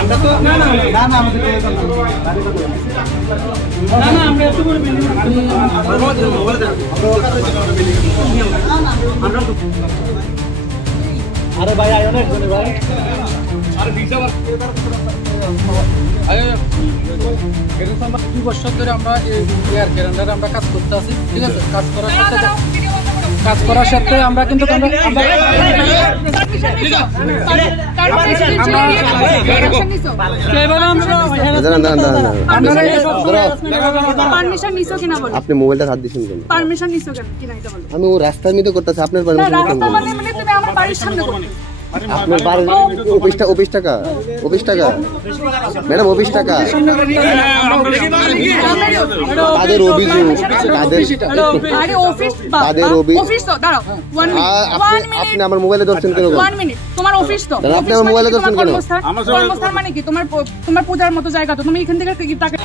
আমরা তো না না না না আমাদের না না আমরা এত করে বিল্ডিং আমরা আরে ভাই আয় অনেক জনে ভাই আরে ভিসা আয় এরকম 2 বছর ধরে আমরা এয়ার ক্যালেন্ডারে আমরা কাজ করতে আছি ঠিক আছে কাজ করার সাথে আমরা কিন্তু আপনি মোবাইলটা হাত দিচ্ছেন কেন? পারমিশন নিছো কেন কি নাই তা বলো। আমি ও রাস্তার মধ্যে করতেছি আপনার পারমিশন কেন? রাস্তা মানে তুমি আমার বাড়ির সামনে করো। আপনার বাড়ির অফিস টাকা ম্যাডাম অফিস টাকা তাদের অভিযোগ তাদের অফিস তো দাঁড়াও 1 মিনিট আপনি আমার মোবাইলে ধরছেন কেন? 1 মিনিট তোমার অফিস তো আপনি আমার মোবাইলে ধরছেন কেন? কর্মস্থান মানে কি তোমার পূজার মতো জায়গা তো তুমি এখান থেকে কি টাকা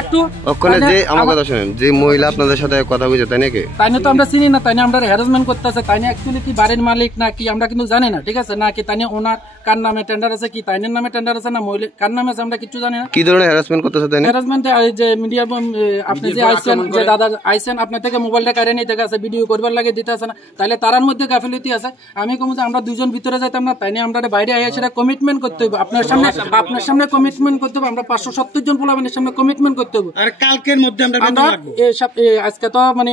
একটু ওখানে যে আমার কথা শুনেন যে মহিলা আপনাদের সাথে কথা বলছে তাই নাকি? তাই না তো আমরা চিনি না, তাই না আমরা হ্যারাসমেন্ট করতেছে, তাই না অ্যাকচুয়ালি কি বাড়ির মালিক না কি আমরা কিন্তু জানি না, ঠিক আছে না কি তাই না ওনার কার নামে টেন্ডার আছে কি তাইনের নামে টেন্ডার আছে না মহিলা কার নামে আছে আমরা কিছু জানি না। কি ধরনের হ্যারাসমেন্ট করতেছে তাই না? হ্যারাসমেন্ট যে মিডিয়া আপনি যে আইছেন যে দাদা আইছেন আপনার থেকে মোবাইলটা কারে নিতে গেছে ভিডিও করবার লাগে দিতে আছে না, তাইলে তারার মধ্যে গাফিলতি আছে। আমি কমু যে আমরা দুজন ভিতরে যাইতাম না, তাই না আমরা বাইরে আইয়া সেটা কমিটমেন্ট করতে হবে আপনার সামনে কমিটমেন্ট করতে হবে। আমরা 570 জন পোলাপানের সামনে কমিটমেন্ট করতে হবে। আর কালকের মধ্যে আমরা আজকে তো মানে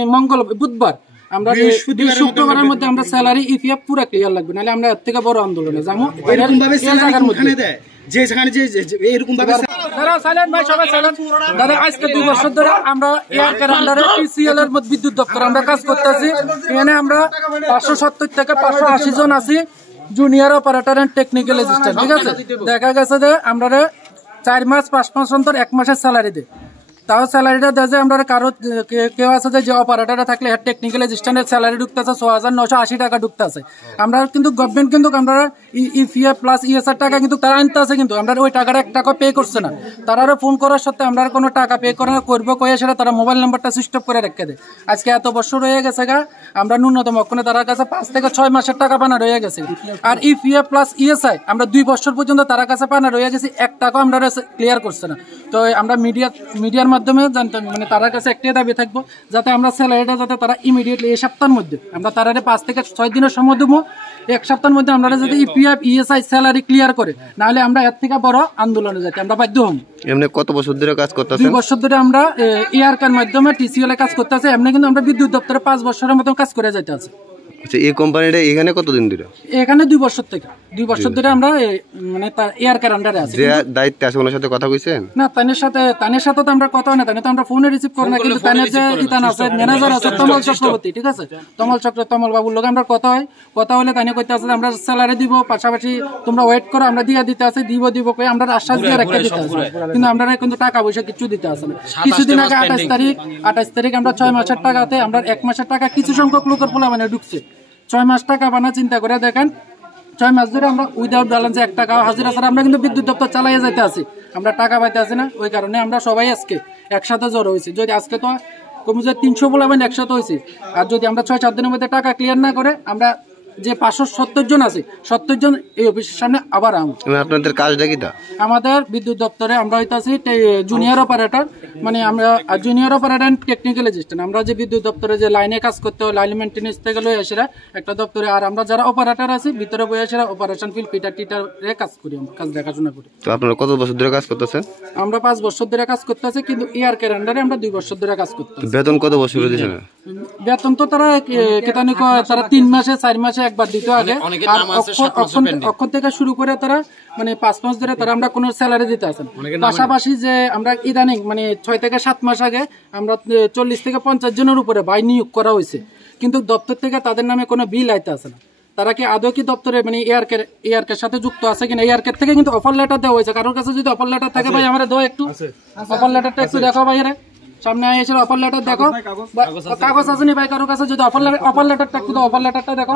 বুধবার আমরা শুক্রবারের মধ্যে আমরা স্যালারি ইপিএফ পুরো ক্লিয়ার লাগবে, নাহলে আমরা এর থেকে বড় আন্দোলনে যাবো। এরকম ভাবে স্যালারি ওখানে দেয় যে সেখানে যে এরকম ভাবে দাদা আজকে 2 বছর ধরে আমরা এয়ার ক্যালেন্ডারে টিসিএল এর মধ্যে বিদ্যুৎ দপ্তর আমরা কাজ করতেছি। এখানে আমরা 570 থেকে 580 জন আছি junior operator and technical assistant, ঠিক আছে। দেখা গেছে যে আমরা 4 মাস 5 মাস অন্তর 1 মাসের স্যালারি দেয়, তাও স্যালারিটা দেয় আমরা কারো কেউ আছে যে অপারেটরে থাকলে টেকনিক্যাল অ্যাসিস্ট্যান্টের স্যালারি ঢুকতেছে 6,980 টাকা ঢুকতেছে। আমরা কিন্তু গভর্নমেন্ট কিন্তু আমরা ইপিএফ প্লাস ইএসআর টাকা কিন্তু তারা আনতে আছে, কিন্তু আমরা ওই টাকাটা 1 টাকা পে করছে না। তারারও ফোন করার সত্ত্বে আমরা কোনো টাকা পে করবো কয়ে সেটা তারা মোবাইল নাম্বারটা সুইচ অফ করে রেখে দেয়। আজকে এত বছর হয়ে গেছে গা আমরা ন্যূনতম ওখানে তার কাছে 5 থেকে 6 মাসের টাকা পানা রয়ে গেছে। আর ইপিএফ প্লাস ইএসআই আমরা 2 বছর পর্যন্ত তার কাছে পানা রয়ে গেছি, 1 টাকা আমরা ক্লিয়ার করছে না। তো আমরা মিডিয়ার মাধ্যমে জানতাম মানে তার কাছে একটাই দাবি থাকবো যাতে আমরা স্যালারিটা যাতে তারা ইমিডিয়েটলি এই সপ্তাহের মধ্যে আমরা তারা 5 থেকে 6 দিনের সময় দেবো, 1 সপ্তাহের মধ্যে আমরা যাতে ইপিএফ ইএসআই স্যালারি ক্লিয়ার করে, নাহলে আমরা এর থেকে বড় আন্দোলনে যেতে আমরা বাধ্য হব। এমনি কত বছর ধরে কাজ করতেছেন? 2 বছর ধরে আমরা এয়ারকার মাধ্যমে টিসিএল এ কাজ করতেছি। এমনি কিন্তু আমরা বিদ্যুৎ দপ্তরে 5 বছরের মতো কাজ করে যাইতে আছে। আচ্ছা এই কোম্পানিটা এখানে কতদিন ধরে? এখানে 2 বছর থেকে 2 বছর ধরে আমরা মানে এয়ারকার আন্ডারে আছি। যে দায়িত্বে আছে ওনার সাথে কথা কইছেন? না তানের সাথে তো আমরা কথা না, তানে তো আমরা ফোনে রিসিভ করি না, কিন্তু তানের যে ইতান আছে ম্যানেজার আছে তমল চক্রবর্তী, ঠিক আছে তমল বাবুর লগে আমরা কথা হলে তানে কইতে আছে আমরা স্যালারি দিব, পাশাপাশি তোমরা ওয়েট করো আমরা দিতে আছে দিব কই আমরা আশ্বাস দিয়ে রাখতে দিতে আছে, কিন্তু আমরা কিন্তু টাকা পয়সা কিছু দিতে আছে না। কিছুদিন আগে 28 তারিখ আমরা 6 মাসের টাকাতে আমরা 1 মাসের টাকা কিছু সংখ্যক লোকের পোলা মানে ঢুকছে 6 মাস টাকা বানা চিন্তা করে দেখেন। 6 মাস ধরে আমরা উইদাউট ব্যালেন্সে 1 টাকা হাজিরা ছাড়া আমরা কিন্তু বিদ্যুৎ দপ্তর চালাইয়া যাইতে আছি, আমরা টাকা পাইতে আছি না। ওই কারণে আমরা সবাই আজকে একসাথে জড়ো হয়েছি। যদি আজকে তো কমে যায় 300 বলে আমরা একসাথে হয়েছি, আর যদি আমরা 6-7 দিনের মধ্যে টাকা ক্লিয়ার না করে আমরা যে 570 জন আছে 70 জন এই অফিসের সামনে আবার আপনাদের কাজটা কি? আমাদের বিদ্যুৎ দপ্তরে আমরা হইতাছি জুনিয়র অপারেটর, মানে আমরা junior operator and technical assistant. আমরা যে বিদ্যুৎ দপ্তরে যে লাইনে কাজ করতে হয় লাইন মেইনটেনেন্স থেকে লই আসেরা একটা দপ্তরে, আর আমরা যারা অপারেটর আছি ভিতরে বই আসেরা অপারেশন ফিল্ড টিটারে কাজ করি, আমরা কাজ দেখাশোনা করি। তো আপনারা কত বছর ধরে কাজ করতেছেন? আমরা 5 বছর ধরে কাজ করতেছি, কিন্তু এয়ার ক্যালেন্ডারে আমরা 2 বছর ধরে কাজ করতেছি। বেতন কত বছর দিয়েছেন? বেতন তো তারা কেতানি তারা 3 মাসে 4 মাসে একবার দিত আগে, আর অক্ষর থেকে শুরু করে তারা মানে 5 মাস ধরে তারা আমরা কোনো স্যালারি দিতে আসেন। পাশাপাশি যে আমরা ইদানিং মানে 6 থেকে 7 মাস আগে আমরা 40 থেকে 50 জনের উপরে ভাই নিয়োগ করা হয়েছে, কিন্তু দপ্তর থেকে তাদের নামে কোনো বিল আইতে আসে না। তারা কি আদৌ কি দপ্তরে মানে এয়ারকের সাথে যুক্ত আছে কিনা? এয়ারকের থেকে কিন্তু অফার লেটার দেওয়া হয়েছে। কারোর কাছে যদি অফার লেটার থাকে ভাই আমরা দাও একটু অফার লেটারটা একটু দেখো ভাই, সামনে এসে অফার লেটার দেখো, কাগজ আছে নি ভাই কারোর কাছে? যদি অফার লেটারটা একটু অফার লেটারটা দেখো,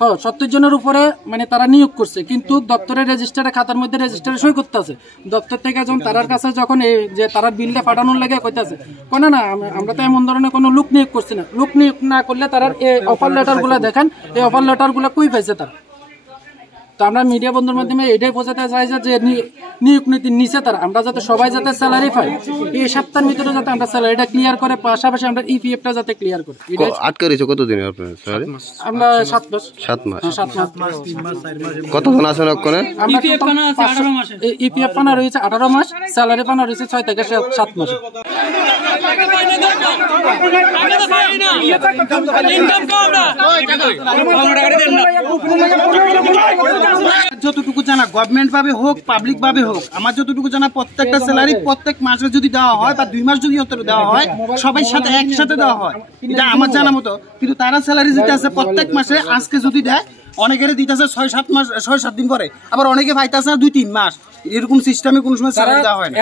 হ্যাঁ 70 জনের উপরে মানে তারা নিয়োগ করছে, কিন্তু দপ্তরের রেজিস্টারে খাতার মধ্যে রেজিস্টারে সই করতে আছে। দপ্তর থেকে যখন তারার কাছে যখন এই যে তারা বিলটা পাঠানোর লাগে কইতাছে কোনা না আমরা তো এমন ধরনের কোনো লোক নিয়োগ করছি না। লোক নিয়োগ না করলে তারা এই অফার লেটার গুলা দেখেন, এই অফার লেটার গুলা কই পাইছে তারা। তো আমরা মিডিয়া বন্ধুর মাধ্যমে এটাই বোঝাতে চাই যে নিয়োগ নীতির নিচে তারা, আমরা যাতে সবাই যাতে স্যালারি পাই, এই সপ্তাহের ভিতরে যাতে আমরা স্যালারিটা ক্লিয়ার করে, পাশাপাশি আমরা ইপিএফটা যাতে ক্লিয়ার করি। আটকে রয়েছে কতদিন আপনার স্যালারি? আমরা 7 মাস। 7 মাস। 7 মাস। কতজন আছেন ওখানে? ইপিএফ পানা রয়েছে 18 মাস, স্যালারি পানা রয়েছে 6 থেকে 7 মাস। যতটুকু জানা গভর্নমেন্ট ভাবে হোক পাবলিক ভাবে হোক, আমার যতটুকু জানা প্রত্যেকটা স্যালারি প্রত্যেক মাসে যদি দেওয়া হয় বা 2 মাস যদি দেওয়া হয়, সবাই সাথে একসাথে দেওয়া হয়, এটা আমার জানা মতো। কিন্তু তারা স্যালারি দিতে আছে প্রত্যেক মাসে, আজকে যদি দেয় অনেকের দিতেছে 6-7 মাস, 6-7 দিন পরে, আবার অনেকে পাইতেছে 2-3 মাস। এরকম সিস্টেমে কোনো সময় স্যালারি দেওয়া হয় না।